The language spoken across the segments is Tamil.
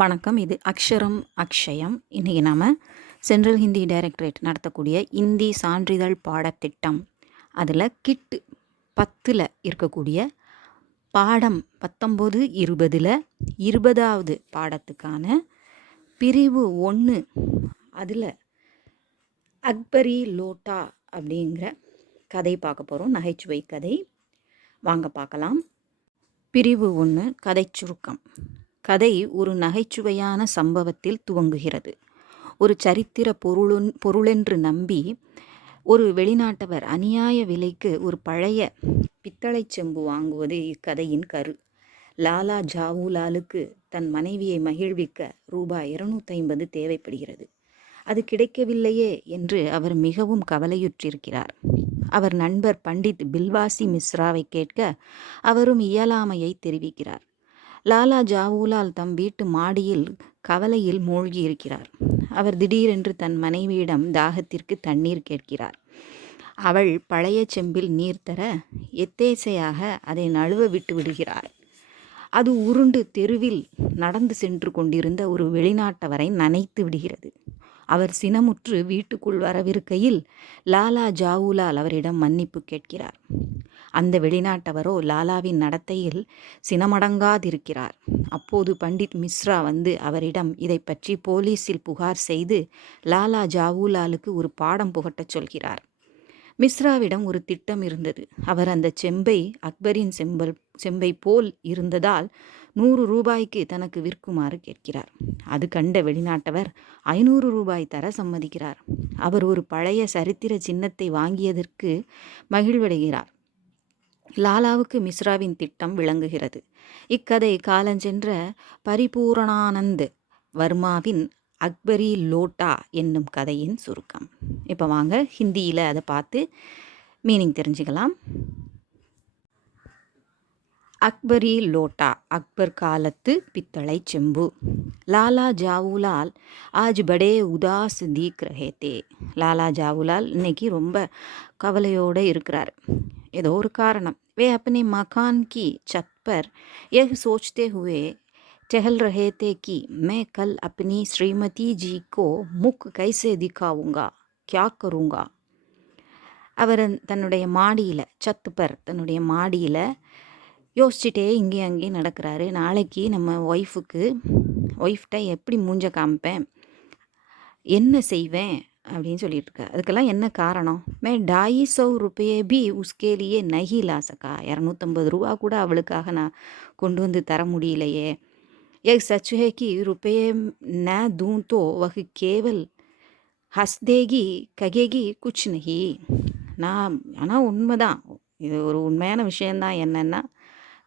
வணக்கம். இது அக்ஷரம் அக்ஷயம். இன்றைக்கி நாம் சென்ட்ரல் ஹிந்தி டைரக்டரேட் நடத்தக்கூடிய இந்தி சான்றிதழ் பாடத்திட்டம் அதில் கிட் 10ல் இருக்கக்கூடிய பாடம் 19-20ல் 20வது பாடத்துக்கான பிரிவு 1 அதில் அக்பரி லோட்டா அப்படிங்கிற கதை பார்க்க போகிறோம். நகைச்சுவை கதை. வாங்க பார்க்கலாம். பிரிவு 1 கதை சுருக்கம். கதை ஒரு நகைச்சுவையான சம்பவத்தில் துவங்குகிறது. ஒரு சரித்திர பொருளென்று நம்பி ஒரு வெளிநாட்டவர் அநியாய விலைக்கு ஒரு பழைய பித்தளை செம்பு வாங்குவது இக்கதையின் கரு. லாலா ஜாவுலாலுக்கு தன் மனைவியை மகிழ்விக்க ரூபாய் 250 தேவைப்படுகிறது. அது கிடைக்கவில்லையே என்று அவர் மிகவும் கவலையுற்றிருக்கிறார். அவர் நண்பர் பண்டித் பில்வாசி மிஸ்ராவை கேட்க அவரும் இயலாமையை தெரிவிக்கிறார். லாலா ஜாவுலால் தம் வீட்டு மாடியில் கவலையில் மூழ்கியிருக்கிறார். அவர் திடீரென்று தன் மனைவியிடம் தாகத்திற்கு தண்ணீர் கேட்கிறார். அவள் பழைய செம்பில் நீர் தர எத்தேசையாக அதை நழுவ விட்டு விடுகிறார். அது உருண்டு தெருவில் நடந்து சென்று கொண்டிருந்த ஒரு வெளிநாட்டவரை நனைத்து விடுகிறது. அவர் சினமுற்று வீட்டுக்குள் வரவிருக்கையில் லாலா ஜாவுலால் அவரிடம் மன்னிப்பு கேட்கிறார். அந்த வெளிநாட்டவரோ லாலாவின் நடத்தையில் சினமடங்காதிருக்கிறார். அப்போது பண்டிட் மிஸ்ரா வந்து அவரிடம் இதை பற்றி போலீஸில் புகார் செய்து லாலா ஜாவுலாலுக்கு ஒரு பாடம் புகட்டச் சொல்கிறார். மிஸ்ராவிடம் ஒரு திட்டம் இருந்தது. அவர் அந்த செம்பை அக்பரின் செம்பை போல் இருந்ததால் 100 ரூபாய்க்கு தனக்கு விற்குமாறு கேட்கிறார். அது கண்ட வெளிநாட்டவர் 500 ரூபாய் தர சம்மதிக்கிறார். அவர் ஒரு பழைய சரித்திர சின்னத்தை வாங்கியதற்கு மகிழ்வடைகிறார். லாலாவுக்கு மிஸ்ராவின் திட்டம் விளங்குகிறது. இக்கதை காலஞ்சென்ற பரிபூரணானந்த் வர்மாவின் அக்பரி லோட்டா என்னும் கதையின் சுருக்கம். இப்போ வாங்க ஹிந்தியில் அதை பார்த்து மீனிங் தெரிஞ்சுக்கலாம். அக்பரி லோட்டா, அக்பர் காலத்து பித்தளை செம்பு. லாலா ஜாவுலால் ஆஜ் படே உதாஸ் தீக் ரஹே தே. லாலா ஜாவுலால் இன்னைக்கு ரொம்ப கவலையோடு இருக்கிறார். ஏதோ ஒரு காரணம். वे अपने मकान की छत पर यह सोचते हुए टहल रहे थे कि मैं कल अपनी श्रीमती जी को मुख कैसे दिखाऊंगा, क्या करूँगा. அவர் தன்னுடைய மாடியில் சத்துப்பர் தன்னுடைய மாடியில் யோசிச்சுட்டே இங்கே அங்கேயும் நடக்கிறாரு. நாளைக்கு நம்ம ஒய்ஃப்கிட்ட எப்படி மூஞ்ச காமிப்பேன், என்ன செய்வேன் அப்படின்னு சொல்லிட்டு இருக்க. அதுக்கெல்லாம் என்ன காரணம்? மே 250 ரூபாயே பி உஸ்கேலியே நஹி லா சக்கா. 250 ரூபா கூட அவளுக்காக நான் கொண்டு வந்து தர முடியலையே. एक सच है कि रुपये न दूं तो वह केवल हंस देगी, कहेगी कुछ नहीं. நான் ஆனால் உண்மைதான், இது ஒரு உண்மையான விஷயந்தான். என்னென்னா,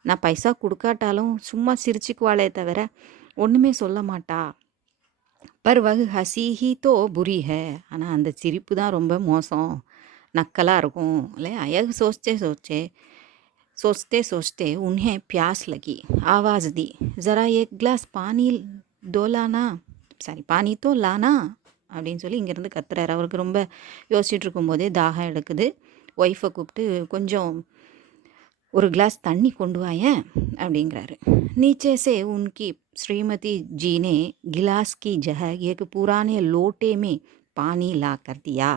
நான் பைசா கொடுக்காட்டாலும் சும்மா சிரிச்சுக்குவாளே தவிர ஒன்றுமே சொல்ல மாட்டா. பர் வகு ஹசி ஹி தோ புரி ஹே. ஆனால் அந்த சிரிப்பு தான் ரொம்ப மோசம், நக்கலாக இருக்கும் இல்லையா. யக் सोचते सोचते उन्हें प्यास लगी. आवाज़ दी, ज़रा एक गिलास पानी पानी तो लाना அப்படின்னு சொல்லி இங்கேருந்து கத்துறாரு. அவருக்கு ரொம்ப யோசிச்சுட்டு இருக்கும்போதே தாகம் எடுக்குது. ஒய்ஃபை கூப்பிட்டு கொஞ்சம் ஒரு கிளாஸ் தண்ணி கொண்டு வாயேன் அப்படிங்கிறாரு. नीचे से उनकी श्रीमती जी ने गिलास की जगह एक पुराने लोटे में पानी ला कर दिया.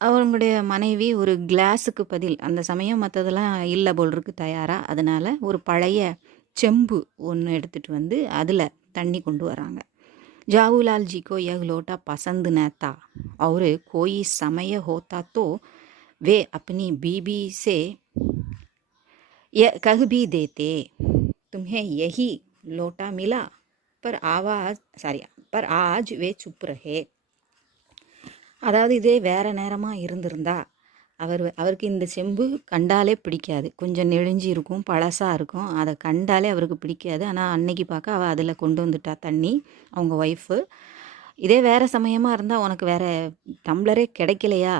அவங்களுடைய மனைவி ஒரு கிளாஸுக்கு பதில், அந்த சமயம் மற்றதெல்லாம் இல்லை போல் இருக்கு தயாராக, அதனால் ஒரு பழைய செம்பு ஒன்று எடுத்துகிட்டு வந்து அதில் தண்ணி கொண்டு வராங்க. ஜாவுலால் ஜி கோ யக் லோட்டா பசந்த் ந தா और कोई समय होता तो वे अपनी बीबी से कह भी देते तुम्हें यही लोटा मिला, पर आज वे चुप रहे. அதாவது இதே வேறு நேரமாக இருந்திருந்தா அவருக்கு இந்த செம்பு கண்டாலே பிடிக்காது. கொஞ்சம் நெளிஞ்சி இருக்கும், பழசாக இருக்கும், அதை கண்டாலே அவருக்கு பிடிக்காது. ஆனால் அன்னைக்கு பார்க்க அவள் அதில் கொண்டு வந்துட்டா தண்ணி, அவங்க ஒய்ஃபு. இதே வேறு சமயமாக இருந்தால் உனக்கு வேறு டம்ளரே கிடைக்கலையா,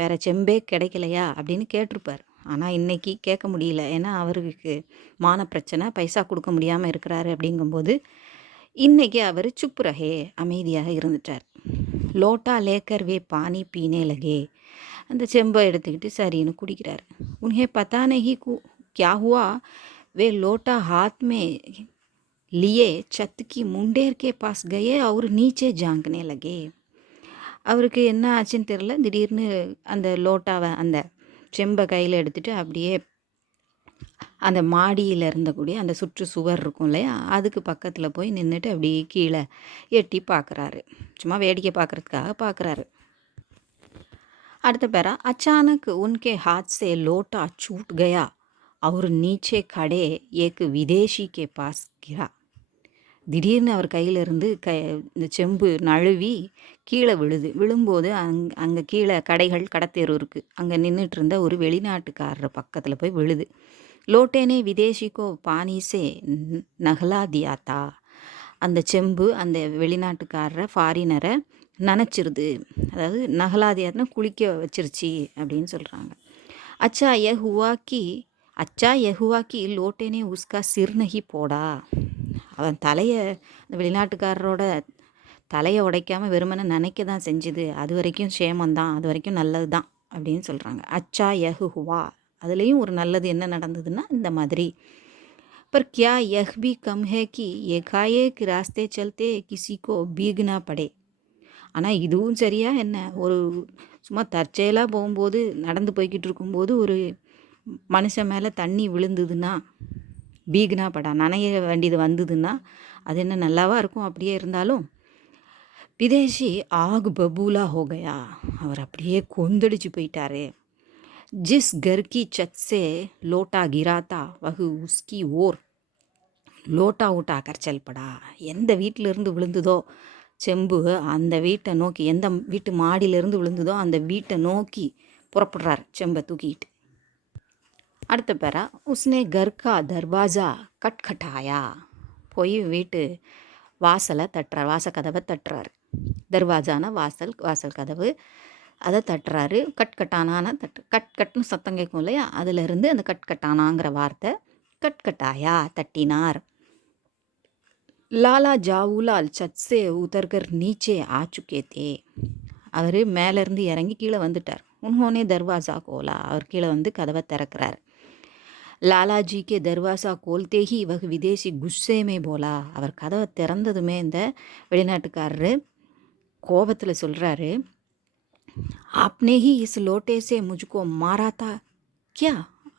வேறு செம்பே கிடைக்கலையா அப்படின்னு கேட்டிருப்பார். ஆனால் இன்றைக்கி கேட்க முடியல. ஏன்னா அவருக்கு மான பிரச்சனை, பைசா கொடுக்க முடியாமல் இருக்கிறாரு. அப்படிங்கும்போது இன்றைக்கி அவர் சுப் ரஹே, அமைதியாக இருந்துட்டார். லோட்டா லேக்கர் வே பானி பீனே லகே. அந்த செம்பை எடுத்துக்கிட்டு சரின்னு குடிக்கிறார். உன்ஹே பதா நஹி கியா ஹுவா வே லோட்டா ஹாத் மே लिए छत की मुंडेर के पास गए और नीचे झांकने लगे. அவருக்கு என்ன ஆச்சுன்னு தெரில, திடீர்னு அந்த லோட்டாவை அந்த செம்பை கையில் எடுத்துகிட்டு அப்படியே அந்த மாடியில் இருந்தக்கூடிய அந்த சுற்று சுவர் இருக்கும் இல்லையா, அதுக்கு பக்கத்தில் போய் நின்றுட்டு அப்படியே கீழே எட்டி பார்க்குறாரு. சும்மா வேடிக்கை பார்க்குறதுக்காக பார்க்குறாரு. அடுத்த பேரா, அச்சானக் உன்கே हाथ से लोटा छूट गया और नीचे खड़े एक विदेशी के पास गिरा. திடீர்னு அவர் கையிலிருந்து இந்த செம்பு நழுவி கீழே விழுது. விழும்போது அங்கே கீழே கடைகள் கடத்தேரு இருக்குது, அங்கே நின்றுட்டு இருந்த ஒரு வெளிநாட்டுக்காரர் பக்கத்தில் போய் விழுது. லோட்டேனே விதேசிக்கோ பானிசே நகலா தியாத்தா. அந்த செம்பு அந்த வெளிநாட்டுக்காரரை ஃபாரினரை நனைச்சிருது. அதாவது நகலாதியாத்னா குளிக்க வச்சிருச்சு அப்படின்னு சொல்கிறாங்க. அச்சா யஹுவாக்கி லோட்டேனே உஸ்கா சிறுநகி போடா. அவன் தலையை அந்த வெளிநாட்டுக்காரரோட தலையை உடைக்காமல் வெறுமனை நினைக்க தான் செஞ்சுது. அது வரைக்கும் சேமந்தான், அது வரைக்கும் நல்லது தான் அப்படின்னு சொல்கிறாங்க. அச்சா யஹுவா, அதுலேயும் ஒரு நல்லது என்ன நடந்ததுன்னா இந்த மாதிரி. पर क्या यह भी कम है कि एकाएक रास्ते चलते किसी को भीगना पड़े. ஆனால் இதுவும் சரியா என்ன, ஒரு சும்மா தற்செயலாக போகும்போது நடந்து போய்கிட்டு இருக்கும்போது ஒரு மனுஷன் மேலே தண்ணி விழுந்ததுன்னா, பீக்னா படா நனைய வேண்டியது வந்ததுன்னா அது என்ன நல்லாவா இருக்கும்? அப்படியே இருந்தாலும் விதேசி ஆகு பபூலா ஹோகயா, அவர் அப்படியே கொந்தடிச்சு போயிட்டாரு. ஜிஸ் கர்கி சத் சே லோட்டா கிராத்தா வகு உஸ்கி ஓர் லோட்டா ஊட்டா கர்ச்சல் படா. எந்த வீட்டிலிருந்து விழுந்ததோ செம்பு, அந்த வீட்டை நோக்கி, எந்த வீட்டு மாடியிலேருந்து விழுந்ததோ அந்த வீட்டை நோக்கி புறப்படுறார் செம்பை தூக்கிட்டு. அடுத்த பேரா, உஸ்னே கர்கா தர்வாஜா கட்கட்டாயா. போய் வீட்டு வாசலை தட்டுறார், வாசக்கதவை தட்டுறாரு. தர்வாஜான வாசல் கதவு, அதை தட்டுறாரு. கட்கட்டானான கட்கட்னு சத்தம் கேட்கும் இல்லையா, அதிலிருந்து அந்த கட்கட்டானாங்கிற வார்த்தை கட்கட்டாயா தட்டினார். லாலா ஜாவுலால் சத் சே உதர்கர் நீச்சே ஆ சுக்கே தே. அவர் மேலேருந்து இறங்கி கீழே வந்துட்டார். உன்ஹோனே தர்வாசா கோலா, அவர் கீழே வந்து கதவை திறக்கிறார். லாலாஜிக்கு தர்வாசா கோல்தே ஹி வகு விதேசி குஸ்ஸேமே போலா. அவர் கதவை திறந்ததுமே இந்த வெளிநாட்டுக்காரரு கோபத்தில் சொல்கிறாரு, ஆப்னே ஹி இஸ் லோட்டேசே முஜுக்கோ மாராத்தா கியா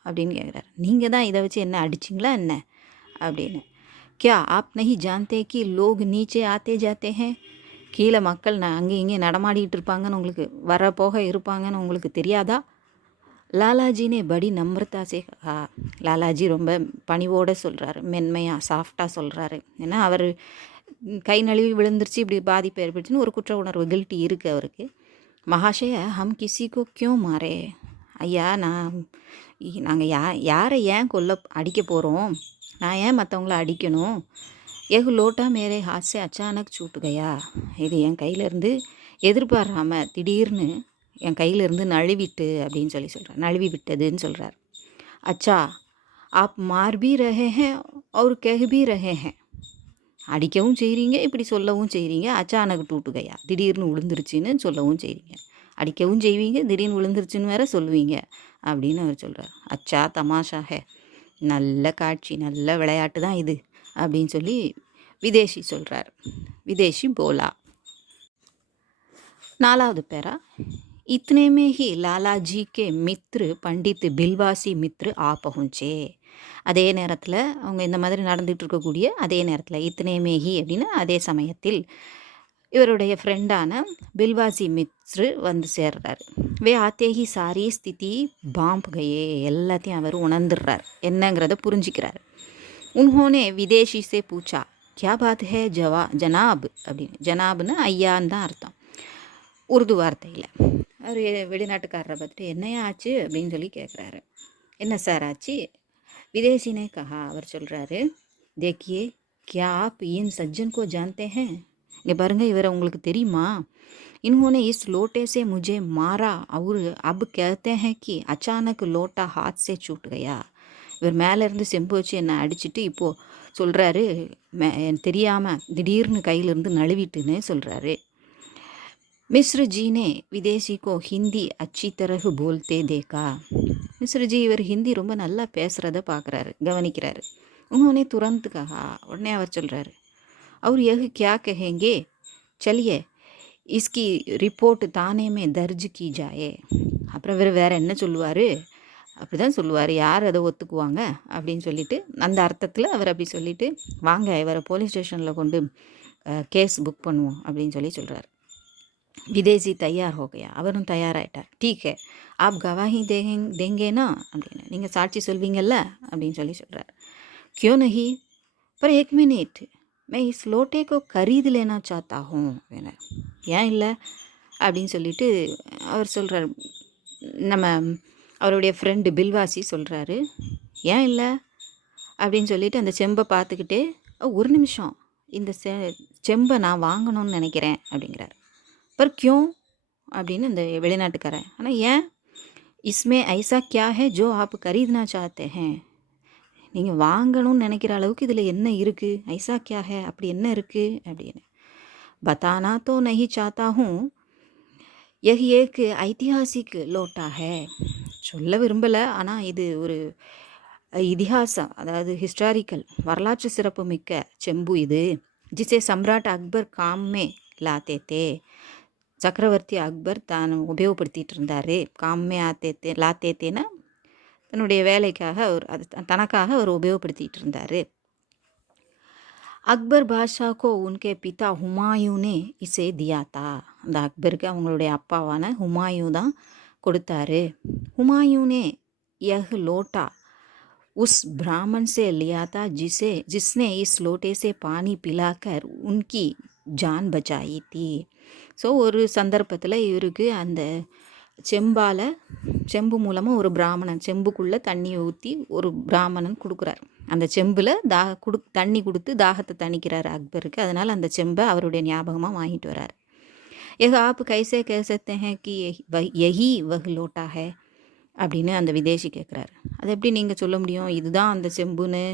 அப்படின்னு கேட்குறாரு. நீங்கள் தான் இதை வச்சு என்ன அடிச்சிங்களா என்ன அப்படின்னு. क्या आप नहीं जानते कि लोग नीचे आते जाते हैं. கீழே மக்கள் அங்கே இங்கே நடமாடிட்டு இருப்பாங்கன்னு உங்களுக்கு, வர போக இருப்பாங்கன்னு உங்களுக்கு தெரியாதா? லாலாஜினே படி நம்ரதா சே கஹா. லாலாஜி ரொம்ப பணிவோடு சொல்கிறாரு, மென்மையாக சாஃப்டாக சொல்கிறாரு. ஏன்னா அவர் கை நழுவி விழுந்துருச்சு, இப்படி பாதிப்பு ஏற்படுச்சுன்னு ஒரு குற்ற உணர்வு கில்ட்டி இருக்குது அவருக்கு. மகாஷய ஹம் கிசிக்கோ கியோ மாறே. ஐயா, நாங்கள் யாரை ஏன் அடிக்க போகிறோம், நான் ஏன் மற்றவங்கள அடிக்கணும்? எகு லோட்டா மேரே ஹாத் சே அச்சானக் சூட் கயா. இது என் கையிலேருந்து எதிர்பாராமல் திடீர்னு என் கையிலேருந்து அப்படின்னு சொல்கிறார், நழுவி விட்டதுன்னு சொல்கிறார். அச்சா ஆப் மார் பி ரஹே ஹேன் और कह भी रहे हैं. அடிக்கவும் செய்கிறீங்க, இப்படி சொல்லவும் செய்கிறீங்க. அச்சானக் டூட்டு கயா, திடீர்னு விழுந்துருச்சுன்னு சொல்லவும் செய்கிறீங்க. அடிக்கவும் செய்வீங்க, திடீர்னு விழுந்துருச்சுன்னு வேற சொல்லுவீங்க அப்படின்னு அவர் சொல்கிறார். அச்சா தமாஷா ஹே, நல்ல காட்சி, நல்ல விளையாட்டு தான் இது அப்படின்னு சொல்லி விதேசி சொல்கிறார். விதேசி போலா. நாலாவது பேரா, इतने में ही लालाजी के मित्र पंडित बिलवासी मित्र आ पहुँचे. அதே நேரத்தில் அவங்க இந்த மாதிரி நடந்துகிட்டு இருக்கக்கூடிய அதே நேரத்தில் இத்தனை மேகி அப்படின்னா அதே சமயத்தில் இவருடைய ஃப்ரெண்டான பில்வாசி மித்ரு வந்து சேர்றார். வே ஆத்தேஹி சாரி ஸ்திதி பாம்ப் கயே, எல்லாத்தையும் அவர் உணர்ந்துடுறார், என்னங்கிறத புரிஞ்சிக்கிறார். உன்ஹோனே விதேஷி சே பூச்சா கியா பாத் ஹே ஜனாப் அப்படின்னு. ஜனாப்னு ஐயான்னு தான் அர்த்தம் உருது வார்த்தையில். அவர் வெளிநாட்டுக்காரரை பார்த்துட்டு என்னையா ஆச்சு அப்படின்னு சொல்லி கேட்குறாரு. என்ன சார் ஆச்சு? விதேசினே கஹா, அவர் சொல்கிறாரு, தேக்கியே கியா ஆப் இன் சஜ்ஜன் கோ ஜான்தே ஹேன். இங்கே பாருங்கள், இவரை உங்களுக்கு தெரியுமா? इन्होंने इस लोटे से मुझे मारा और अब कहते हैं कि अचानक लोटा हाथ से छूट गया. இவர் மேலேருந்து செம்பு வச்சு என்னை அடிச்சுட்டு இப்போது சொல்கிறாரு தெரியாமல் திடீர்னு கையிலேருந்து நழுவிட்டுன்னு சொல்கிறாரு. மிஸ்ரு ஜீனே விதேசி கோ ஹிந்தி அச்சி தரகு போல்தே தேக்கா. மிஸ்ருஜி இவர் ஹிந்தி ரொம்ப நல்லா பேசுகிறத பார்க்குறாரு, கவனிக்கிறாரு. उन्होंने तुरंत कहा, உடனே அவர் சொல்கிறாரு, और यह क्या कहेंगे, चलिए इसकी ரிப்போர்ட் தானே மே தர்ஜ் கி ஜாயே. அப்புறம் இவர் வேறு என்ன சொல்லுவார், அப்படி தான் சொல்லுவார், யார் அதை ஒத்துக்குவாங்க அப்படின்னு சொல்லிட்டு, அந்த அர்த்தத்தில் அவர் அப்படி சொல்லிட்டு, வாங்க இவரை போலீஸ் ஸ்டேஷனில் கொண்டு கேஸ் புக் பண்ணுவோம் அப்படின்னு சொல்கிறார். விதேசி தயார் हो गया, அவரும் தயாராகிட்டார். ठीक है आप गवाही देंगेனா அப்படின்னு, நீங்கள் சாட்சி சொல்வீங்கல்ல அப்படின்னு சொல்கிறார். क्यों नहीं पर एक मिनट मैं इस लोटे को खरीद लेना चाहता हूँ அப்படின்னு. ஏன் இல்லை அப்படின்னு சொல்லிட்டு அவர் சொல்கிறார். நம்ம அவருடைய ஃப்ரெண்டு பில்வாசி சொல்கிறாரு, ஏன் இல்லை அப்படின்னு சொல்லிட்டு அந்த செம்பை பார்த்துக்கிட்டே, ஒரு நிமிஷம் இந்த செம்பை நான் வாங்கணும்னு நினைக்கிறேன் அப்படிங்கிறார். பர் கியூ அப்படின்னு அந்த வெளிநாட்டுக்காரன், ஆனால் ஏன், இஸ்மே ஐசா கியா ஹே ஜோ ஆப் கரீத்னா சாத்தே ஹேன், நீங்கள் வாங்கணும்னு நினைக்கிற அளவுக்கு இதில் என்ன இருக்குது, ஐசா கியா ஹே அப்படி என்ன இருக்குது அப்படின்னு. பத்தானா தோ நஹி சாத்தா ஹூம் யஹ் ஏக் ஐதிஹாசிக் லோட்டா ஹே, சொல்ல விரும்பலை, ஆனால் இது ஒரு இதிகாசம், அதாவது ஹிஸ்டாரிக்கல் வரலாற்று சிறப்பு மிக்க செம்பு இது. ஜிசே சம்ராட் அக்பர் காம்மே லாத்தே தே, சக்கரவர்த்தி அக்பர் தான் உபயோகப்படுத்திகிட்டு இருந்தார். காம்மே ஆத்தேத்தே லாத்தேத்தேன்னா தன்னுடைய வேலைக்காக அவர், அது தனக்காக அவர் உபயோகப்படுத்திகிட்டு இருந்தார். அக்பர் பாஷாக்கோ உன்கே பிதா ஹுமாயூனே இசே தியாத்தா, அந்த அக்பருக்கு அவங்களுடைய அப்பாவான ஹுமாயூ தான் கொடுத்தாரு. ஹுமாயூனே யஹ் லோட்டா उस ब्राह्मण से लिया था जिसने इस लोटे से पानी पिलाकर उनकी जान बचाई थी. ஸோ ஒரு சந்தர்ப்பத்தில் இவருக்கு அந்த செம்பு மூலமாக ஒரு பிராமணன், செம்புக்குள்ளே தண்ணி ஊற்றி ஒரு பிராமணன் கொடுக்குறார். அந்த செம்பில் தண்ணி கொடுத்து தாகத்தை தணிக்கிறார் அக்பருக்கு. அதனால் அந்த செம்பை அவருடைய ஞாபகமாக வாங்கிட்டு வரார். எக ஆப் கைசே கேசத்தே ஹே கி யஹி வஹ் லோட்டா ஹே அப்படின்னு அந்த விதேசி கேட்குறாரு. அது எப்படி நீங்கள் சொல்ல முடியும் இதுதான் அந்த செம்புன்னு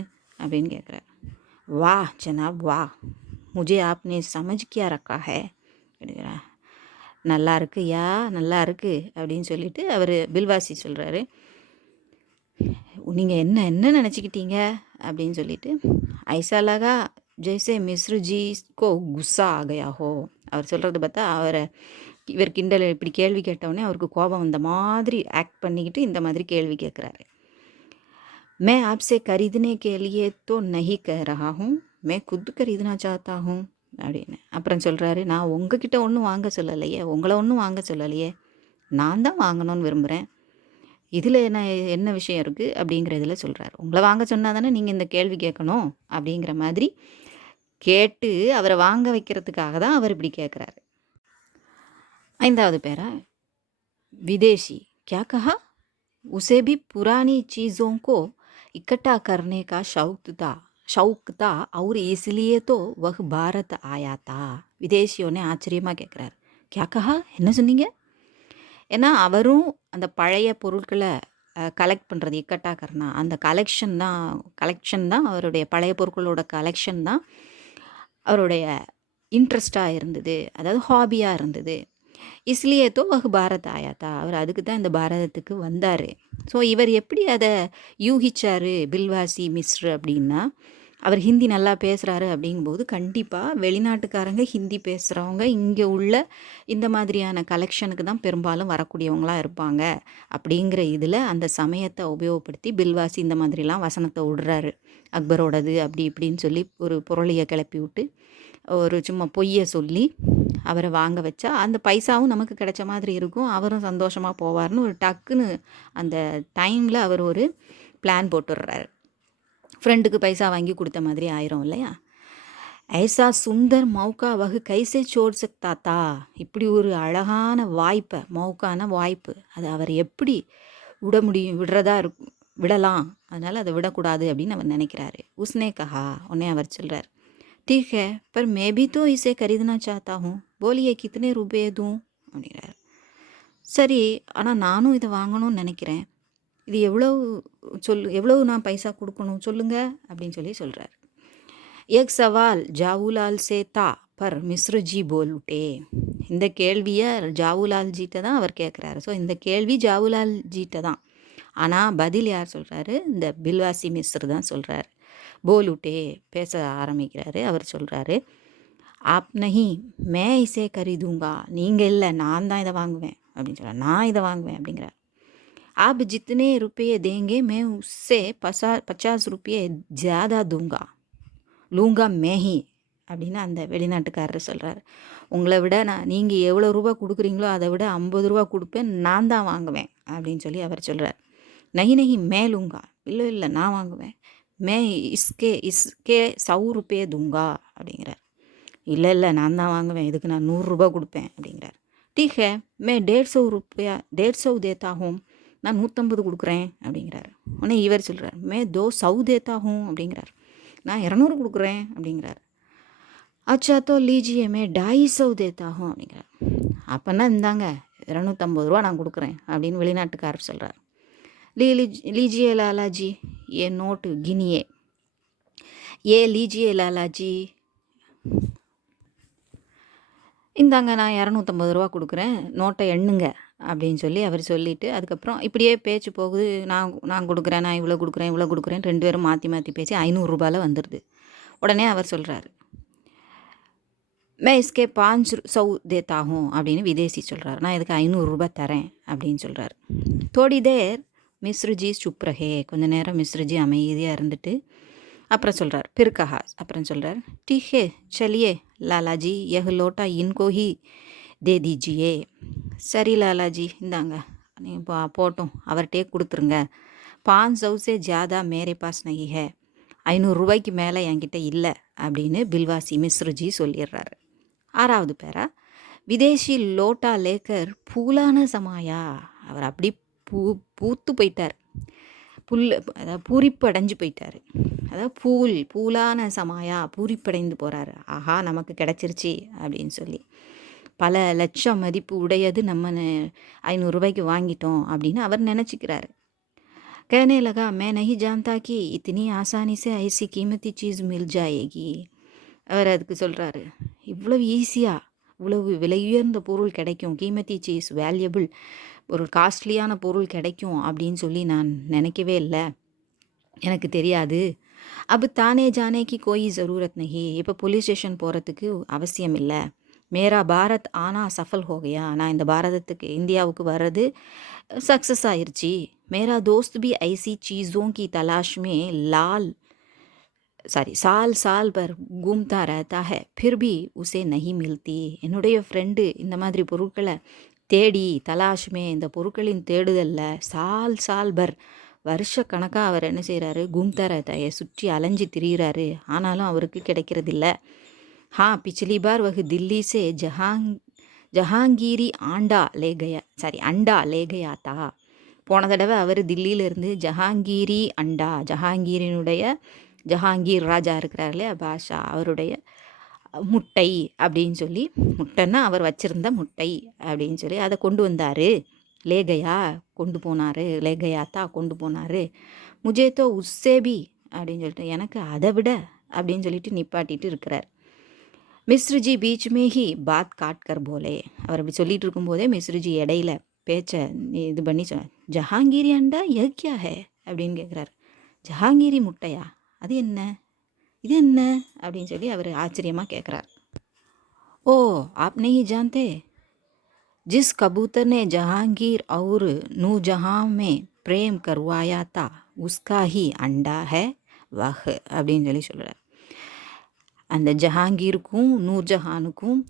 அப்படின்னு கேட்குறாரு. வா ஜனாப் வா, முஜே ஆப்னே சமஜ் கியா ரக்கா ஹே அப்படிங்கிறா. நல்லா இருக்கு யா, நல்லா இருக்கு அப்படின்னு சொல்லிட்டு அவர் பில்வாசி சொல்கிறாரு, நீங்கள் என்ன நினச்சிக்கிட்டீங்க அப்படின்னு சொல்லிட்டு. ஐசா லகா ஜெய்சே மிஸ்ருஜி கோ குஸ்ஸா ஆகையா ஹோ, அவர் சொல்கிறது பார்த்தா இவர் கிண்டல் இப்படி கேள்வி கேட்டவுடனே அவருக்கு கோபம் வந்த மாதிரி ஆக்ட் பண்ணிக்கிட்டு இந்த மாதிரி கேள்வி கேட்குறாரு. மே ஆப்சே கரீதனே கே லியே தோ நஹி கஹ் ரஹா ஹூம், மே குத் கரீதனா சாத்தா ஹூம் அப்படின்னு. அப்புறம் சொல்கிறாரு, நான் உங்ககிட்ட ஒன்றும் வாங்க சொல்லலையே, உங்களை ஒன்றும் வாங்க சொல்லலையே, நான் தான் வாங்கணும்னு விரும்புகிறேன், இதில் என்ன விஷயம் இருக்குது அப்படிங்கிறதுல சொல்கிறாரு. உங்களை வாங்க சொன்னால் தானே நீங்கள் இந்த கேள்வி கேட்கணும் அப்படிங்கிற மாதிரி கேட்டு அவரை வாங்க வைக்கிறதுக்காக தான் அவர் இப்படி கேட்குறாரு. ஐந்தாவது பேரா, विदेशी क्या कहा, उसे भी पुरानी चीज़ों को इकट्ठा करने का शौक था और इसलिए तो वह भारत आया था. விதேசியோனே ஆச்சரியமாக கேட்குறாரு, क्या कहा, என்ன சொன்னீங்க. ஏன்னா அவரும் அந்த பழைய பொருட்களை கலெக்ட் பண்ணுறது, இக்கட்டா கர்னா, அந்த கலெக்ஷன் தான் அவருடைய பழைய பொருட்களோட கலெக்ஷன் தான் அவருடைய இன்ட்ரெஸ்டாக இருந்தது, அதாவது ஹாபியாக இருந்தது. இஸ்லியே தோ வஹ் பாரத் ஆயாத்தா, அவர் அதுக்கு தான் இந்த பாரதத்துக்கு வந்தார். ஸோ இவர் எப்படி அதை யூகிச்சார் பில்வாசி மிஸ்ரு அப்படின்னா, அவர் ஹிந்தி நல்லா பேசுகிறாரு அப்படிங்கும்போது கண்டிப்பாக வெளிநாட்டுக்காரங்க ஹிந்தி பேசுகிறவங்க இங்கே உள்ள இந்த மாதிரியான கலெக்ஷனுக்கு தான் பெரும்பாலும் வரக்கூடியவங்களாக இருப்பாங்க அப்படிங்கிற இதில் அந்த சமயத்தை உபயோகப்படுத்தி பில்வாசி இந்த மாதிரிலாம் வசனத்தை விடுறாரு. அக்பரோடது அப்படி இப்படின்னு சொல்லி ஒரு பொருளையை கிளப்பி விட்டு ஒரு சும்மா பொய்யை சொல்லி அவரை வாங்க வச்சா அந்த பைசாவும் நமக்கு கிடைச்ச மாதிரி இருக்கும், அவரும் சந்தோஷமாக போவார்னு ஒரு டக்குன்னு அந்த டைமில் அவர் ஒரு பிளான் போட்டுடுறாரு. ஃப்ரெண்டுக்கு பைசா வாங்கி கொடுத்த மாதிரி ஆயிரும் இல்லையா. ஐசா சுந்தர் மௌக்கா வகு கைசே சோட் சக்தாத்தா, இப்படி ஒரு அழகான வாய்ப்பை, மௌக்கான வாய்ப்பு, அது அவர் எப்படி விடலாம், அதனால் அதை விடக்கூடாது அப்படின்னு அவர் நினைக்கிறாரு. உஸ்னே கஹா, உடனே அவர் சொல்கிறார், ठीक है पर मैं भी तो इसे खरीदना चाहता हूँ, बोलिए कितने रुपये दूँ அப்படிங்கிறார். சரி, ஆனால் நானும் இதை வாங்கணும்னு நினைக்கிறேன், இது எவ்வளவு நான் பைசா கொடுக்கணும் சொல்லுங்க அப்படின்னு சொல்கிறார். एक सवाल ஜாவுலால் சே தா பர் மிஸ்ருஜி போலுட்டே, இந்த கேள்வியை ஜாவுலால் ஜிட்ட தான் அவர் கேட்குறாரு. ஸோ இந்த கேள்வி ஜாவுலால் ஜிட்ட தான், ஆனால் பதில் யார் சொல்கிறாரு, இந்த பில்வாசி மிஸ்ரு தான் சொல்கிறார். போல் உட்டே பேச ஆரம்பிக்கிறாரு. அவர் சொல்கிறாரு, ஆப் நஹி மே இசே கரிதூங்கா, நீங்கள் இல்லை நான் தான் இதை வாங்குவேன் அப்படின்னு சொல்கிறார். நான் இதை வாங்குவேன் அப்படிங்கிறார். आप जितने रुपये देंगे मैं उससे 50 रुपये ज़्यादा दूंगा लूँगा मैं ही அப்படின்னு அந்த வெளிநாட்டுக்காரர் சொல்கிறார். உங்களை விட நீங்கள் எவ்வளோ ரூபா கொடுக்குறீங்களோ அதை விட 50 ரூபா கொடுப்பேன், நான் தான் வாங்குவேன் அப்படின்னு சொல்லி அவர் சொல்கிறார். நஹி நஹி மே லூங்கா, இல்லை இல்லை நான் வாங்குவேன். மே இஸ்கே இஸ்கே 100 रुपये दूंगा அப்படிங்கிறார். இல்லை இல்லை நான் தான் வாங்குவேன், இதுக்கு நான் 100 ரூபா கொடுப்பேன் அப்படிங்கிறார். டீக் ஹே மே 150 रुपया 150 தேத்தா ஹூம், நான் 150 கொடுக்குறேன் அப்படிங்கிறார். உடனே இவர் சொல்கிறார், மே 200 தேத்தா ஹூம் அப்படிங்கிறார். நான் 200 கொடுக்குறேன் அப்படிங்கிறார். அச்சா தோ லீஜியே மே 250 தேத்தா ஹூம் அப்படிங்கிறார். அப்போன்னா இந்தாங்க 250 ரூபா நான் கொடுக்குறேன் அப்படின்னு வெளிநாட்டுக்காரர் சொல்கிறார். लीजिए लाला जी ये नोट गिनिए, ये लीजिए लाला जी, இந்தாங்க நான் 250 ரூபா கொடுக்குறேன், நோட்டை எண்ணுங்க அப்படின்னு சொல்லி அவர் சொல்லிவிட்டு அதுக்கப்புறம் இப்படியே பேச்சு போகுது. நான் கொடுக்குறேன், நான் இவ்வளோ கொடுக்குறேன், இவ்வளோ கொடுக்குறேன், 2 பேரும் மாற்றி மாற்றி பேசி 500 ரூபாயில் வந்துடுது. உடனே அவர் சொல்கிறாரு, மே இஸ்கே 500 தேத்தா ஹூம் அப்படின்னு விதேசி சொல்கிறார். நான் இதுக்கு 500 ரூபா தரேன் அப்படின்னு சொல்கிறார். தோடி தேர் மிஸ்ருஜி சுப் ரஹே, கொஞ்ச நேரம் மிஸ்ருஜி அமைதியாக இருந்துட்டு அப்புறம் சொல்கிறார், பிற்கஹா அப்புறம் சொல்கிறார், ठीक है चलिए लालाजी यह लोटा इनको ही दे दीजिए, சரி லாலாஜி இந்தாங்க நீங்கள் போட்டும் அவர்கிட்டே கொடுத்துருங்க. 500 से ज़्यादा मेरे पास नहीं है, 500 ரூபாய்க்கு மேலே என்கிட்ட இல்லை அப்படின்னு பில்வாசி மிஸ்ருஜி சொல்லிடுறாரு. 6வது பேரா, விதேசி லோட்டா லேக்கர் பூலான சமாயா, அவர் அப்படி பூத்து போயிட்டார், அதாவது பூரிப்படைஞ்சு போயிட்டார். அதாவது பூலான சமாயா, பூரிப்படைந்து போகிறாரு. ஆஹா நமக்கு கிடச்சிருச்சு அப்படின்னு சொல்லி, பல லட்சம் மதிப்பு உடையது நம்ம 500 ரூபாய்க்கு வாங்கிட்டோம் அப்படின்னு அவர் நினச்சிக்கிறாரு. कहने लगा मैं नहीं जानता कि इतनी आसानी से ऐसी कीमती चीज़ मिल जाएगी, அவர் அதுக்கு சொல்கிறாரு, இவ்வளவு ஈஸியாக இவ்வளவு விலையுயர்ந்த பொருள் கிடைக்கும், கீமத்தி சீஸ் வேல்யூபிள் ஒரு காஸ்ட்லியான பொருள் கிடைக்கும் அப்படின்னு சொல்லி நான் நினைக்கவே இல்லை, எனக்கு தெரியாது. அப் தானே ஜானேக்கு கோயி ஜரூரத் நஹி, இப்போ போலீஸ் ஸ்டேஷன் போகிறதுக்கு அவசியம் இல்லை. மேரா பாரத் ஆனா சஃபல் ஹோகையா, நான் இந்த பாரதத்துக்கு இந்தியாவுக்கு வர்றது சக்ஸஸ் ஆயிடுச்சு. மேரா தோஸ்த் பி ஐசி சீஸோं की तलाश में साल साल पर घूमता रहता है फिर भी उसे नहीं मिलती, என்னுடைய ஃப்ரெண்டு இந்த மாதிரி பொருட்களை தேடி தலாஷ்மே, இந்த பொருட்களின் தேடுதலில் சால் சால் பர் வருஷக்கணக்காக அவர் என்ன செய்கிறாரு, கும்தா ரஹதாயை சுற்றி அலைஞ்சி திரிகிறாரு, ஆனாலும் அவருக்கு கிடைக்கிறதில்ல. हाँ पिछली बार वह दिल्ली से ஜஹாங்கீரி அண்டா லே கயா தா, போன தடவை அவர் தில்லியிலேருந்து ஜஹாங்கீரி அண்டா, ஜஹாங்கீர் ராஜா இருக்கிறார் இல்லையா பாஷா, அவருடைய முட்டை அப்படின்னு சொல்லி, முட்டைன்னா அவர் வச்சுருந்த முட்டை அப்படின்னு சொல்லி அதை கொண்டு வந்தார். லேகையா கொண்டு போனார், லேகையாத்தா கொண்டு போனார். முஜேத்தோ உஸ்ஸேபி அப்படின்னு சொல்லிட்டு, எனக்கு அதை விட அப்படின்னு சொல்லிட்டு நிப்பாட்டிட்டு இருக்கிறார். மிஸ்ருஜி பீச் மேஹி பாத் காட்கர் போலே, அவர் அப்படி சொல்லிட்டு இருக்கும்போதே மிஸ்ருஜி இடையில பேச்சை இது பண்ணி ஜஹாங்கீரி அண்டா யக்யா ஹே அப்படின்னு கேட்குறாரு. ஜஹாங்கீரி முட்டையா, அது என்ன, இது என்ன அப்படின்னு சொல்லி அவர் ஆச்சரியமாக கேட்குறார். ஓ ஆப் நஹி ஜான்தே, जिस कबूतर ने जहांगीर और नूरजहां में प्रेम करवाया था उसका ही अंडा है वह அப்படின்னு சொல்லி சொல்கிறார். அந்த ஜஹாங்கீருக்கும் நூர்ஜஹானுக்கும்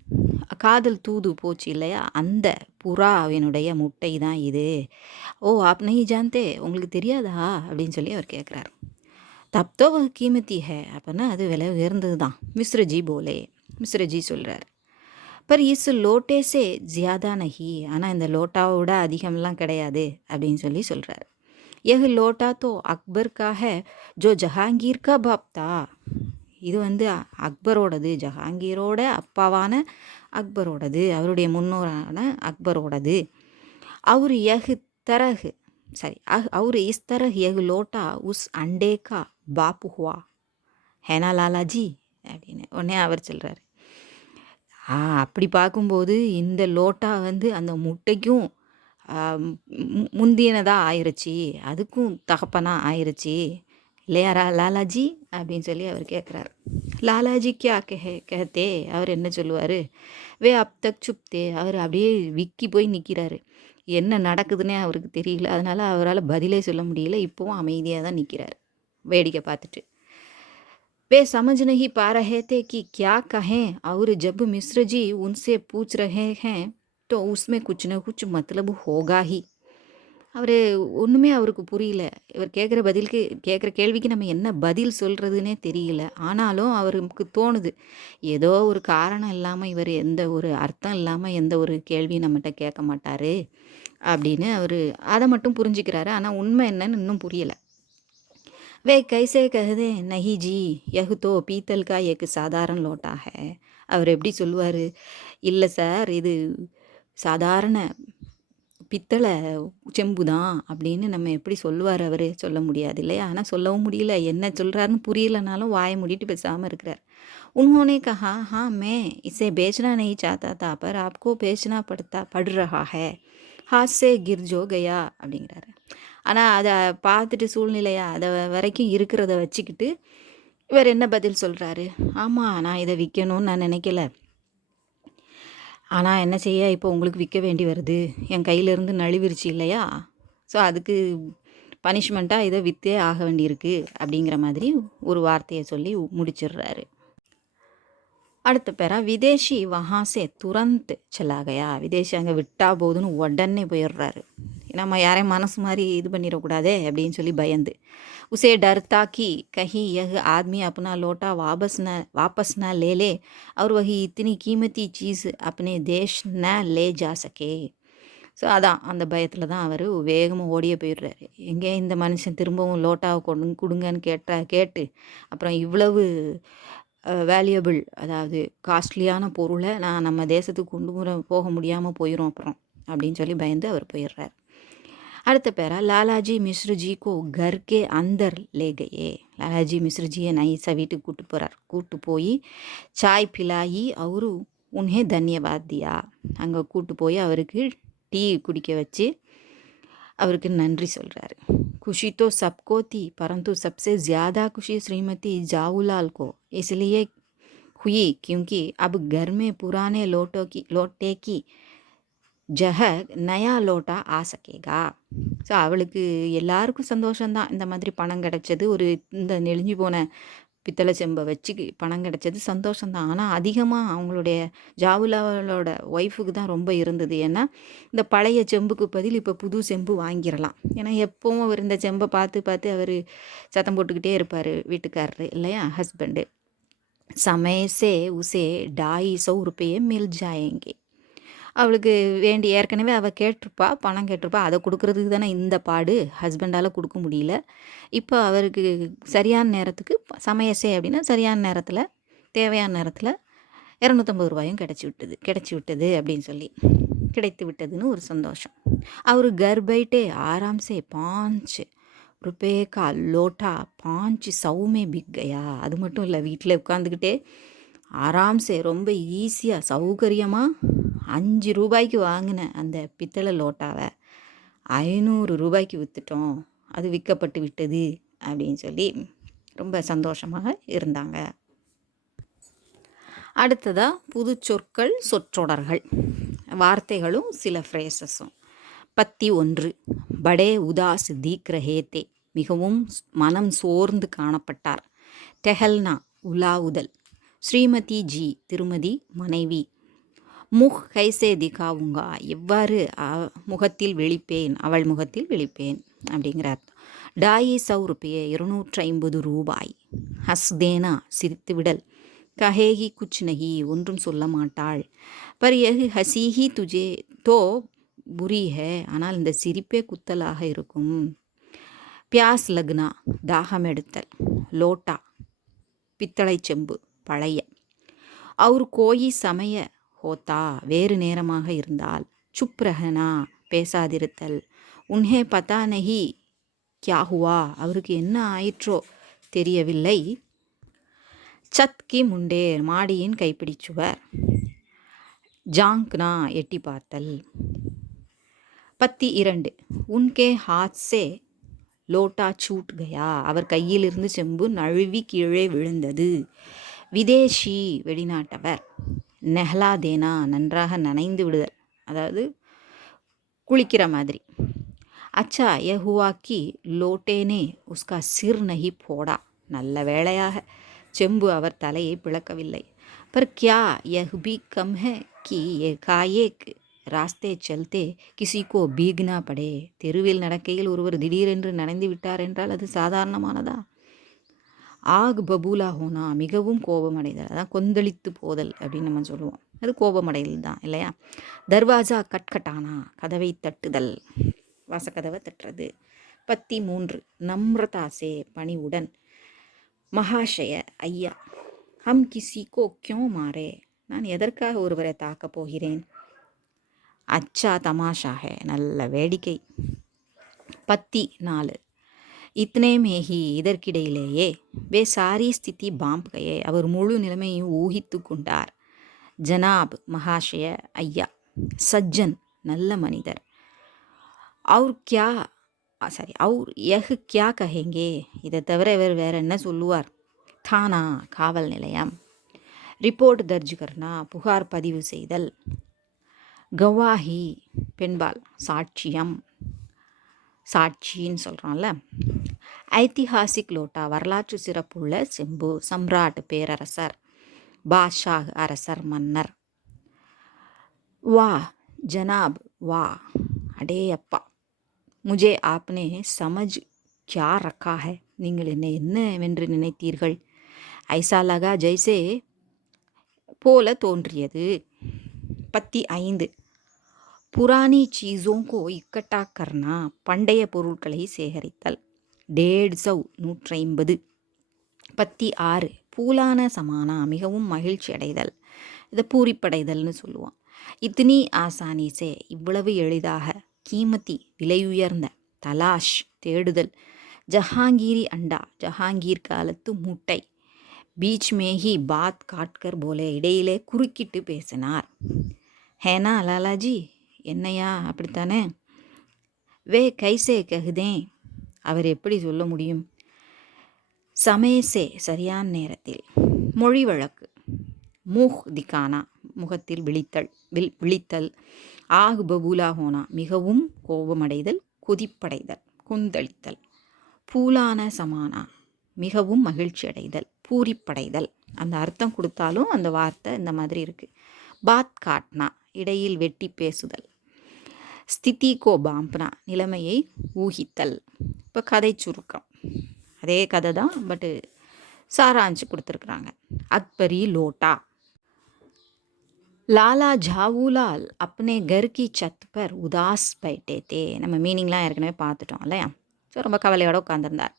காதல் தூது போச்சு இல்லையா, அந்த புறாவினுடைய முட்டை தான் இது. ஓ ஆப் நஹி ஜான்தே, உங்களுக்கு தெரியாதா அப்படின்னு சொல்லி அவர் கேட்குறார். தப்தோ கீமத்தி ஹே, அப்படின்னா அது விலை உயர்ந்தது தான். மிஸ்ரஜி போலே, மிஸ்ரஜி சொல்கிறார். பர் இஸ் லோட்டே சே ஜியாதா நஹி, ஆனால் இந்த லோட்டாவை விட அதிகம்லாம் கிடையாது அப்படின்னு சொல்லி சொல்கிறார். யஹ் லோட்டா தோ அக்பர் கா ஹே ஜோ ஜஹாங்கீர் கா பாப் தா, இது வந்து அக்பரோடது, ஜஹாங்கீரோட அப்பாவான அக்பரோடது, அவருடைய முன்னோரான அக்பரோடது. அவர் யஹ் தரஹ் அவர் இஸ் தரஹ் யஹ் லோட்டா உஸ் அண்டே கா பாப் ஹுவா ஹேனா லாலாஜி அப்படின்னு. உடனே அவர் சொல்கிறார், அப்படி பார்க்கும்போது இந்த லோட்டா வந்து அந்த முட்டைக்கும் முந்தினதாக ஆயிடுச்சு, அதுக்கும் தகப்பனாக ஆயிடுச்சு. இல்லையா லாலாஜி அப்படின்னு சொல்லி அவர் கேட்குறாரு. லாலாஜி கியா கஹத்தே, அவர் என்ன சொல்லுவார்? வே அப் தக் சுப்தே, அவர் அப்படியே விக்கி போய் நிற்கிறாரு. என்ன நடக்குதுன்னே அவருக்கு தெரியல. அதனால் அவரால் பதிலே சொல்ல முடியல. இப்போவும் அமைதியாக தான் நிற்கிறார் வேடிக்கை பார்த்துட்டு. वे समझ नहीं पा रहे थे कि क्या कहें, और जब मिश्र जी उनसे पूछ रहे हैं तो उसमें कुछ न कुछ मतलब होगा ही. அவர் ஒன்றுமே அவருக்கு புரியல. இவர் கேட்குற கேள்விக்கு நம்ம என்ன பதில் சொல்கிறதுனே தெரியல. ஆனாலும் அவருக்கு தோணுது, ஏதோ ஒரு காரணம் இல்லாமல் இவர் எந்த ஒரு அர்த்தம் இல்லாமல் எந்த ஒரு கேள்வியும் நம்மகிட்ட கேட்க மாட்டார் அப்படின்னு அவர் அதை மட்டும் புரிஞ்சுக்கிறாரு. ஆனால் உண்மை என்னன்னு இன்னும் புரியலை. वे कैसे कह दे नहीं जी, यह तो पीतल का एक साधारण लोटा है. அவர் எப்படி சொல்லுவார்? இல்லை சார், இது சாதாரண பித்தளை செம்பு தான் அப்படின்னு நம்ம எப்படி சொல்லுவார்? அவர் சொல்ல முடியாது இல்லையா? ஆனால் சொல்லவும் முடியல. என்ன சொல்கிறாருன்னு புரியலனாலும் வாயை மூடிட்டு பேசாமல் இருக்கிறார். उन्होंने कहा हाँ मैं इसे बेचना नहीं चाहता था पर आपको बेचना पड़ रहा है, हाथ से गिर जो गया அப்படிங்கிறாரு. ஆனால் அதை பார்த்துட்டு சூழ்நிலையா அதை வரைக்கும் இருக்கிறத வச்சுக்கிட்டு இவர் என்ன பதில் சொல்கிறாரு? ஆமாம், நான் இதை விற்கணும்னு நான் நினைக்கல, ஆனால் என்ன செய்ய, இப்போ உங்களுக்கு விற்க வேண்டி வருது, என் கையிலேருந்து நழுவிருச்சு இல்லையா, ஸோ அதுக்கு பனிஷ்மெண்ட்டாக இதை விற்றே ஆக வேண்டியிருக்கு அப்படிங்கிற மாதிரி ஒரு வார்த்தையை சொல்லி முடிச்சிடுறாரு. அடுத்த பேரா விதேஷி வஹாசே துரந்த் செல்லாகையா, விதேஷி அங்கே விட்டா போதுன்னு உடனே போயிடுறாரு. நம்ம யாரையும் மனசு மாதிரி இது பண்ணிடக்கூடாதே அப்படின்னு சொல்லி பயந்து. उसे डर था कि कहीं यह आदमी अपना लोटा वापस न ले ले और वही इतनी कीमती चीज़ अपने देश न ले जा सके. ஸோ அதான் அந்த பயத்தில் தான் அவர் வேகமாக ஓடியே போயிடுறாரு. எங்கே இந்த மனுஷன் திரும்பவும் லோட்டாவை கொடுங்கன்னு கேட்டு அப்புறம் இவ்வளவு வேல்யூபிள், அதாவது காஸ்ட்லியான பொருளை நான் நம்ம தேசத்துக்கு கொண்டு போக முடியாமல் போயிடும் அப்புறம் அப்படின்னு சொல்லி பயந்து அவர் போயிடுறார். அடுத்த பேரா லாலாஜி மிஸ்ருஜி கோ கர் கே அந்தர் லே கயே. லாலாஜி மிஸ்ருஜியை நைஸாக வீட்டுக்கு கூப்பிட்டு போய் சாய் பிலாயி அவரு உன்ஹே தன்யவாத் தியா. அங்கே கூப்பிட்டு போய் அவருக்கு டீ குடிக்க வச்சு அவருக்கு நன்றி சொல்கிறாரு. खुशी तो सबको थी परंतु सबसे ज़्यादा खुशी श्रीमती जाऊलाल को इसलिए हुई क्योंकि अब घर में पुराने लोटे की ஜஹ நயா லோட்டா ஆசக்கேகா. ஸோ அவளுக்கு எல்லாருக்கும் சந்தோஷம்தான். இந்த மாதிரி பணம் கிடச்சது, ஒரு இந்த நெளிஞ்சு போன பித்தளை செம்பை வச்சு பணம் கிடச்சது சந்தோஷம்தான். ஆனால் அதிகமாக அவங்களுடைய ஜாவுலாவோட ஒய்ஃபுக்கு தான் ரொம்ப இருந்தது. ஏன்னா இந்த பழைய செம்புக்கு பதில் இப்போ புது செம்பு வாங்கிடலாம். ஏன்னா எப்பவும் அவர் இந்த செம்பை பார்த்து அவர் சத்தம் போட்டுக்கிட்டே இருப்பார் வீட்டுக்காரரு இல்லையா, ஹஸ்பண்டு. சமயசே உசே 250 रुपये மில் ஜாயேங்கே. அவளுக்கு வேண்டி ஏற்கனவே அவள் பணம் கேட்டிருப்பா, அதை கொடுக்கறதுக்கு தானே இந்த பாடு, ஹஸ்பண்டால் கொடுக்க முடியல. இப்போ அவருக்கு சரியான நேரத்துக்கு சமயசே அப்படின்னா சரியான நேரத்தில் தேவையான நேரத்தில் 250 ரூபாயும் கிடச்சி விட்டது அப்படின்னு சொல்லி கிடைத்து விட்டதுன்னு ஒரு சந்தோஷம். அவர் घर बैठे आराम से 5 रुपये का लोटा 500 में बिक गया. அது மட்டும் இல்லை, வீட்டில் உட்காந்துக்கிட்டே ஆராம்சே ரொம்ப ஈஸியாக சௌகரியமாக 5 ரூபாய்க்கு வாங்கின அந்த பித்தளை லோட்டாவை 500 ரூபாய்க்கு விற்றுட்டோம், அது விற்கப்பட்டு விட்டது அப்படின்னு சொல்லி ரொம்ப சந்தோஷமாக இருந்தாங்க. அடுத்ததாக புது சொற்கள், சொற்றொடர்கள், வார்த்தைகளும் சில ஃப்ரேசஸும். 11 படே உதாஸ் தீக் ரஹே தே, மிகவும் மனம் சோர்ந்து காணப்பட்டார். டெஹல்னா உலாவுதல். ஸ்ரீமதி ஜி திருமதி மனைவி. முஹ் கைசே திகாவுங்கா, எவ்வாறு முகத்தில் விழிப்பேன், அவள் முகத்தில் விழிப்பேன் அப்படிங்கிறார். 250 रुपये 250 ரூபாய். ஹஸ்தேனா சிரித்துவிடல். கஹேகி குச் நஹி, ஒன்றும் சொல்ல மாட்டாள். பர் யஹ் ஹசீஹி துஜே தோ புரி ஹே, ஆனால் இந்த சிரிப்பே குத்தலாக இருக்கும். பியாஸ் லக்னா தாகம் எடுத்தல். லோட்டா பித்தளை செம்பு பழைய. அவர் கோயி சமய ஹோத்தா, வேறு நேரமாக இருந்தால். சுப் ரஹனா பேசாதிருத்தல். உன்ஹே பதா நஹி கியா ஹுவா, அவருக்கு என்ன ஆயிற்றோ தெரியவில்லை. சத் கி முண்டேர், மாடியின் கைப்பிடிச்சுவர். ஜாங்க்னா எட்டி பார்த்தல். 12 உன்கே ஹாத் சே லோட்டா சூட் கயா, அவர் கையிலிருந்து செம்பு நழுவி கீழே விழுந்தது. விதேஷி, வெளிநாட்டவர். நெஹ்லா தேனா, நன்றாக நனைந்து விடுதல், அதாவது குளிக்கிற மாதிரி. அச்சா யஹ் ஹுவா கி லோட்டேனே உஸ்கா சிர் நஹி போடா, நல்ல வேளையாக செம்பு அவர் தலையை பிளக்கவில்லை. பர் கியா யஹ் பி கம் ஹை கி ஏகாஏக் ராஸ்தே சல்தே கிசிகோ பீக்னா படே, தெருவில் நடக்கையில் ஒருவர் திடீரென்று நனைந்து விட்டார் என்றால் அது சாதாரணமானதா? ஆக் பபூலா ஹோனா, மிகவும் கோபமடைதல், அதான் கொந்தளித்து போதல் அப்படின்னு நம்ம சொல்லுவோம். அது கோபமடைதல் தான் இல்லையா? தர்வாஜா கட்கட்டானா, கதவை தட்டுதல், வாசக்கதவை தட்டுறது. 3 நம்ரதாசே, பணிவுடன். மகாஷய, ஐயா. ஹம் கிசிகோ கியோ மாரே, நான் எதற்காக ஒருவரை தாக்கப் போகிறேன்? அச்சா தமாஷா ஹே, நல்ல வேடிக்கை. 4 இத்னே மேஹி, இதற்கிடையிலேயே. வே சாரி ஸ்திதி பாம்ப் கயே, அவர் முழு நிலைமையும் ஊகித்து கொண்டார். ஜனாப், மகாஷய, ஐயா. சஜ்ஜன், நல்ல மனிதர். அவர் கியா அவர் யஹ் கியா கஹேங்கே, இதை தவிர இவர் வேற என்ன சொல்லுவார்? தானா, காவல் நிலையம். ரிப்போர்ட் தர்ஜ் கர்னா, புகார் பதிவு செய்தல். கவாஹி, பெண்பால், சாட்சியம், சாட்சின்னு சொல்கிறோம்ல. ஐதிஹாசிக் லோட்டா, வரலாற்று சிறப்புள்ள செம்பு. சம்ராட், பேரரசர். பாஷாஹ், அரசர், மன்னர். வா ஜனாப், வா, அடே அப்பா. முஜே ஆப்னே சமஜ் கியா ரக்கா ஹை, நீங்கள் என்னவென்று நினைத்தீர்கள்? ஐசா லகா ஜெய்சே, போல தோன்றியது. 5 புராணி சீஸோங்கோ இக்கட்டா கர்னா, பண்டைய பொருட்களை சேகரித்தல். 150 150. பூலான சமானா, மிகவும் மகிழ்ச்சி அடைதல், இதை பூரிப்படைதல்னு சொல்லுவோம். இத்னி ஆசானிசே, இவ்வளவு எளிதாக. கீமதி, விலையுயர்ந்த. தலாஷ், தேடுதல். ஜஹாங்கீரி அண்டா, ஜஹாங்கீர் காலத்து முட்டை. பீச் மேஹி பாத் காட்கர் போலே, இடையிலே குறுக்கிட்டு பேசினார். ஹேனா லாலாஜி, என்னையா அப்படித்தானே? வே கைசே கஹுதேன், அவர் எப்படி சொல்ல முடியும்? சமயசே, சரியான நேரத்தில். மொழி வழக்கு. மூஹ் திகானா, முகத்தில் விழித்தல். ஆக் பபூலா ஹோனா, மிகவும் கோபமடைதல், கொதிப்படைதல், கொந்தளித்தல். பூலான சமானா, மிகவும் மகிழ்ச்சி அடைதல், பூரிப்படைதல். அந்த அர்த்தம் கொடுத்தாலும் அந்த வார்த்தை இந்த மாதிரி இருக்குது. பாத் காட்னா, இடையில் வெட்டி பேசுதல். ஸ்திதி கோ பாம்ப்னா, நிலைமையை ஊகித்தல். இப்போ கதை சுருக்கம், அதே கதை தான், பட்டு சாராஞ்சு கொடுத்துருக்குறாங்க. அக்பரி லோட்டா. லாலா ஜாவூலால் அப்னே கர் கி சத் பர் உதாஸ் பைட்டே தே, நம்ம மீனிங்லாம் ஏற்கனவே பார்த்துட்டோம் இல்லையா? ஸோ ரொம்ப கவலையோடு உட்காந்துருந்தார்.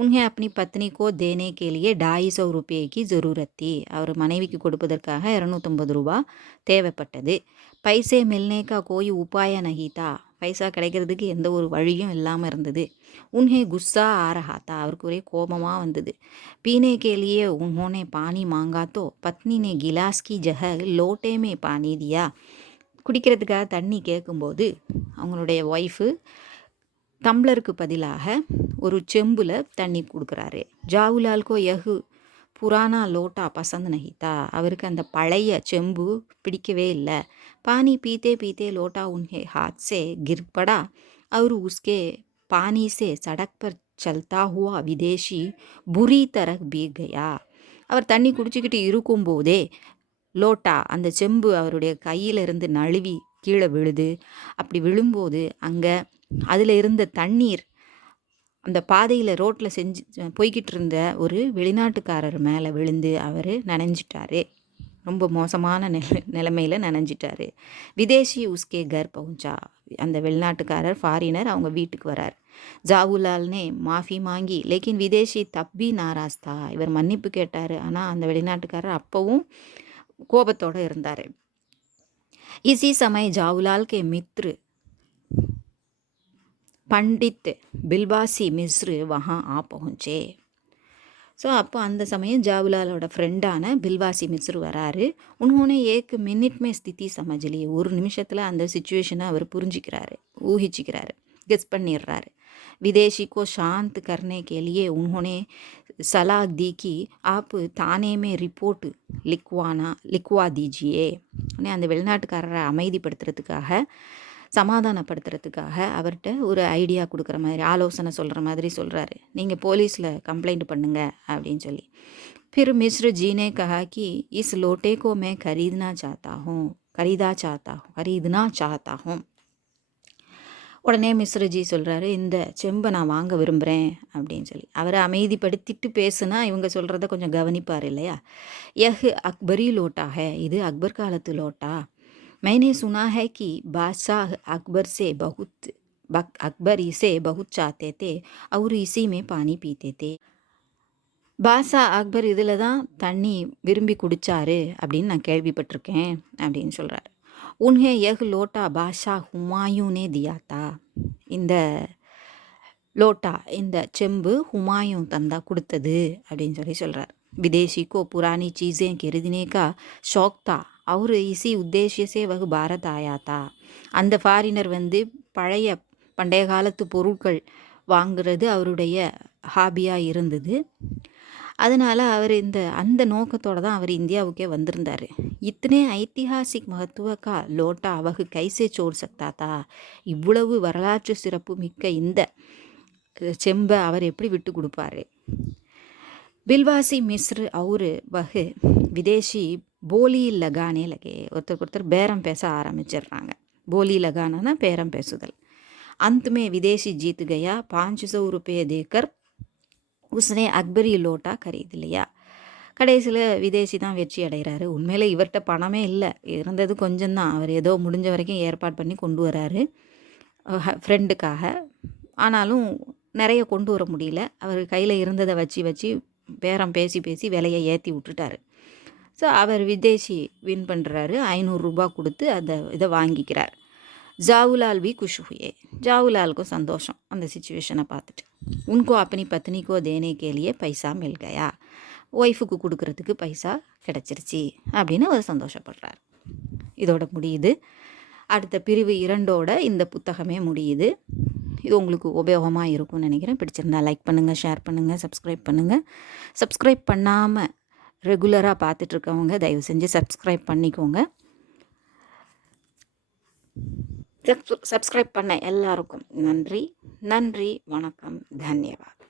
உன்ஹே அப்னி பத்னி கோ தேனே கேலியே 250 ரூபாய்க்கு ஜரூரத் தி, அவர் மனைவிக்கு கொடுப்பதற்காக 250 ரூபா தேவைப்பட்டது. பைசே மில்னே கா கோய் உபாய நஹீதா, பைசா கிடைக்கிறதுக்கு எந்த ஒரு வழியும் இல்லாமல் இருந்தது. உன்ஹே குஸ்ஸா ஆரஹாத்தா, அவருக்கு ஒரே கோபமாக வந்தது. பீனே கேலியே உன்ஹோனே பானி மாங்காத்தோ பத்னி நே கிலாஸ் கி ஜஹ லோட்டே மே பானி தியா, குடிக்கிறதுக்காக தண்ணி கேட்கும்போது அவங்களுடைய ஒய்ஃபு டம்ளருக்கு பதிலாக ஒரு செம்பில் தண்ணி கொடுக்குறாரு. ஜாவுலால்கோ யஹு புராணா லோட்டா பசந்த் நஹிதா, அவருக்கு அந்த பழைய செம்பு பிடிக்கவே இல்லை. பானி பீத்தே பீத்தே லோட்டா உன்ஹே ஹாத் சே கிர் படா और उसके पानी से सड़क पर चलता हुआ विदेशी बुरी तरह भीग गया, அவர் தண்ணி குடிச்சிக்கிட்டு இருக்கும்போதே லோட்டா, அந்த செம்பு அவருடைய கையிலிருந்து நழுவி கீழே விழுது. அப்படி விழும்போது அங்கே அதில் இருந்த தண்ணீர் அந்த பாதையில் ரோட்டில் போய்கிட்டு இருந்த ஒரு வெளிநாட்டுக்காரர் மேலே விழுந்து அவர் நனைஞ்சிட்டாரு. ரொம்ப மோசமான நிலைமையில் நனைஞ்சிட்டாரு. விதேசி உஸ்கே கர் பவுஞ்சா, அந்த வெளிநாட்டுக்காரர் ஃபாரினர் அவங்க வீட்டுக்கு வரார். ஜாவுலால்னே மாஃபி மாங்கி லேக்கின் விதேசி தப்பி நாராஸ்தா, இவர் மன்னிப்பு கேட்டார். ஆனால் அந்த வெளிநாட்டுக்காரர் அப்பவும் கோபத்தோடு இருந்தார். இசி சமய ஜாவுலால் கே மித்ரு பண்டித் பில்வாசி மிஸ்ரு வஹா ஆ பहुंचे. ஸோ அப்போ அந்த சமயம் ஜாவுலாலோட ஃப்ரெண்டான பில்வாசி மிஸ்ரு வராரு. உன்ஹோனே ஏக் மினிட் மே ஸ்திதி சமஜ்லி, ஒரு நிமிஷத்தில் அந்த சுச்சுவேஷனை அவர் புரிஞ்சிக்கிறாரு, ஊகிச்சிக்கிறாரு, கெஸ் பண்ணிடுறாரு. विदेशी को शांत करने के लिए उन्होंने सलाह दी कि आप थाने में रिपोर्ट लिखवा दीजिए. அந்த வெளிநாட்டுக்காரரை அமைதிப்படுத்துறதுக்காக சமாதானப்படுத்துறதுக்காக அவர்கிட்ட ஒரு ஐடியா கொடுக்குற மாதிரி ஆலோசனை சொல்கிற மாதிரி சொல்கிறாரு. நீங்கள் போலீஸில் கம்ப்ளைண்ட் பண்ணுங்க அப்படின்னு சொல்லி. फिर मिस्र जी ने कहा कि इस लोटे को मैं खरीदना चाहता हूँ. உடனே மிஸ்ரஜி சொல்கிறாரு, இந்த செம்பை நான் வாங்க விரும்புகிறேன் அப்படின்னு சொல்லி. அவரை அமைதிப்படுத்திட்டு பேசுனா இவங்க சொல்கிறத கொஞ்சம் கவனிப்பார் இல்லையா. யஹ் அக்பரி லோட்டா ஹே, இது அக்பர் காலத்து லோட்டா. मैंने सुना है कि बादशाह अकबर इसे बहुत चाहते थे और इसी में पानी पीते थे. பாஷா அக்பர் இதில் தான் தண்ணி விரும்பி குடித்தாரு அப்படின்னு நான் கேள்விப்பட்டிருக்கேன் அப்படின்னு சொல்கிறார். உன்ஹே யஹ் லோட்டா பாஷா ஹுமாயூனே தியாத்தா. இந்த லோட்டா, இந்த செம்பு ஹுமாயூன் தந்தா கொடுத்தது அப்படின்னு சொல்லி சொல்கிறார். विदेशी को पुरानी चीज़ें खरीदने का शौक था और इसी उद्देश्य से वह भारत आया था. அந்த ஃபாரினர் பண்டைய காலத்து பொருட்கள் வாங்குறது அவருடைய ஹாபியாக இருந்தது. அதனால் அவர் அந்த நோக்கத்தோடு தான் அவர் இந்தியாவுக்கே வந்திருந்தார். இத்தனை ஐतिहासिक महत्व का லோட்டா वह कैसे छोड़ सकता था. இவ்வளவு வரலாற்று சிறப்பு மிக்க இந்த செம்பை அவர் எப்படி விட்டு கொடுப்பாரு. बिलवासी मिस्र और वह विदेशी बोली लगाने लगे. ஒருத்தருக்கு ஒருத்தர் பேரம் பேச ஆரம்பிச்சிடுறாங்க. போலி லகானா பேரம் பேசுதல். अंत में विदेशी जीत गया. 500 रुपये देकर उसने अकबरी லோட்டா खरीद लिया. கடைசியில் விதேசி தான் வெற்றி அடைகிறாரு. உண்மையில் இவர்கிட்ட பணமே இல்லை, இருந்தது கொஞ்சம்தான். அவர் ஏதோ முடிஞ்ச வரைக்கும் ஏற்பாடு பண்ணி கொண்டு வராரு ஃப்ரெண்டுக்காக. ஆனாலும் நிறைய கொண்டு வர முடியல. அவர் கையில் இருந்ததை வச்சு பேரம் பேசி விலையை ஏற்றி விட்டுட்டாரு. ஸோ அவர் விதேசி வின் பண்ணுறாரு. 500 ரூபா கொடுத்து இதை வாங்கிக்கிறார். ஜாவுலால் भी खुश हुए. ஜாவுலாலுக்கும் சந்தோஷம் அந்த சிச்சுவேஷனை பார்த்துட்டு. உनको अपनी पत्नी को देने के लिए पैसा मिल गया. ஒய்ஃபுக்கு கொடுக்கறதுக்கு பைசா கிடச்சிருச்சு அப்படின்னு அவர் சந்தோஷப்படுறார். இதோட முடியுது. அடுத்த பிரிவு 2ஓட இந்த புத்தகமே முடியுது. இது உங்களுக்கு உபயோகமாக இருக்கும்னு நினைக்கிறேன். பிடிச்சிருந்தா லைக் பண்ணுங்கள், ஷேர் பண்ணுங்கள், சப்ஸ்கிரைப் பண்ணுங்கள். சப்ஸ்கிரைப் பண்ணாமல் ரெகுலராக பார்த்துட்ருக்கவங்க தயவு செஞ்சு சப்ஸ்கிரைப் பண்ணிக்கோங்க. சப்ஸ்கிரைப் பண்ண எல்லாருக்கும் நன்றி. வணக்கம், தன்யவாத்.